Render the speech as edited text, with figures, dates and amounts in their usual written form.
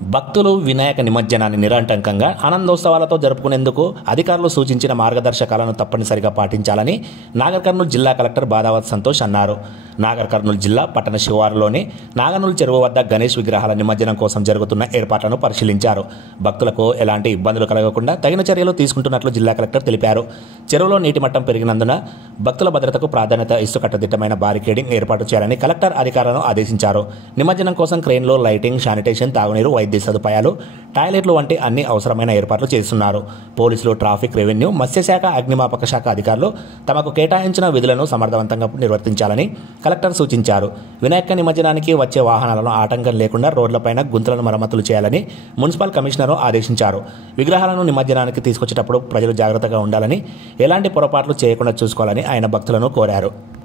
భక్తులు వినాయక నిమజ్జనాన్ని నిరాటంకంగా ఆనందోత్సవాలతో జరుపుకునేందుకు అధికారులు సూచించిన మార్గదర్శకాలను తప్పనిసరిగా పాటించాలని నాగర్ కర్నూలు జిల్లా కలెక్టర్ బాదావత్ సంతోష్ అన్నారు. నాగర్ కర్నూలు జిల్లా పట్టణ శివారులోని నాగనూలు చెరువు వద్ద గణేష్ విగ్రహాల నిమజ్జనం కోసం జరుగుతున్న ఏర్పాట్లను పరిశీలించారు. భక్తులకు ఎలాంటి ఇబ్బందులు కలగకుండా తగిన చర్యలు తీసుకుంటున్నట్లు జిల్లా కలెక్టర్ తెలిపారు. చెరువులో నీటి మట్టం పెరిగినందున భక్తుల భద్రతకు ప్రాధాన్యత ఇస్తూ కట్టుదిట్టమైన బారికేడింగ్ ఏర్పాటు చేయాలని కలెక్టర్ అధికారులను ఆదేశించారు. నిమజ్జనం కోసం క్రెయిన్లో లైటింగ్, శానిటేషన్, తాగునీరు, వైద్య సదుపాయాలు, టాయిలెట్లు వంటి అన్ని అవసరమైన ఏర్పాట్లు చేస్తున్నారు. పోలీసులు, ట్రాఫిక్, రెవెన్యూ, మత్స్యశాఖ, అగ్నిమాపక శాఖ అధికారులు తమకు కేటాయించిన విధులను సమర్థవంతంగా నిర్వర్తించాలని కలెక్టర్ సూచించారు. వినాయక నిమజ్జనానికి వచ్చే వాహనాలను ఆటంకం లేకుండా రోడ్లపైన గుంతలను మరమ్మతులు చేయాలని మున్సిపల్ కమిషనర్ ఆదేశించారు. విగ్రహాలను నిమజ్జనానికి తీసుకొచ్చేటప్పుడు ప్రజలు జాగ్రత్తగా ఉండాలని, ఎలాంటి పొరపాట్లు చేయకుండా చూసుకోవాలని ఆయన భక్తులను కోరారు.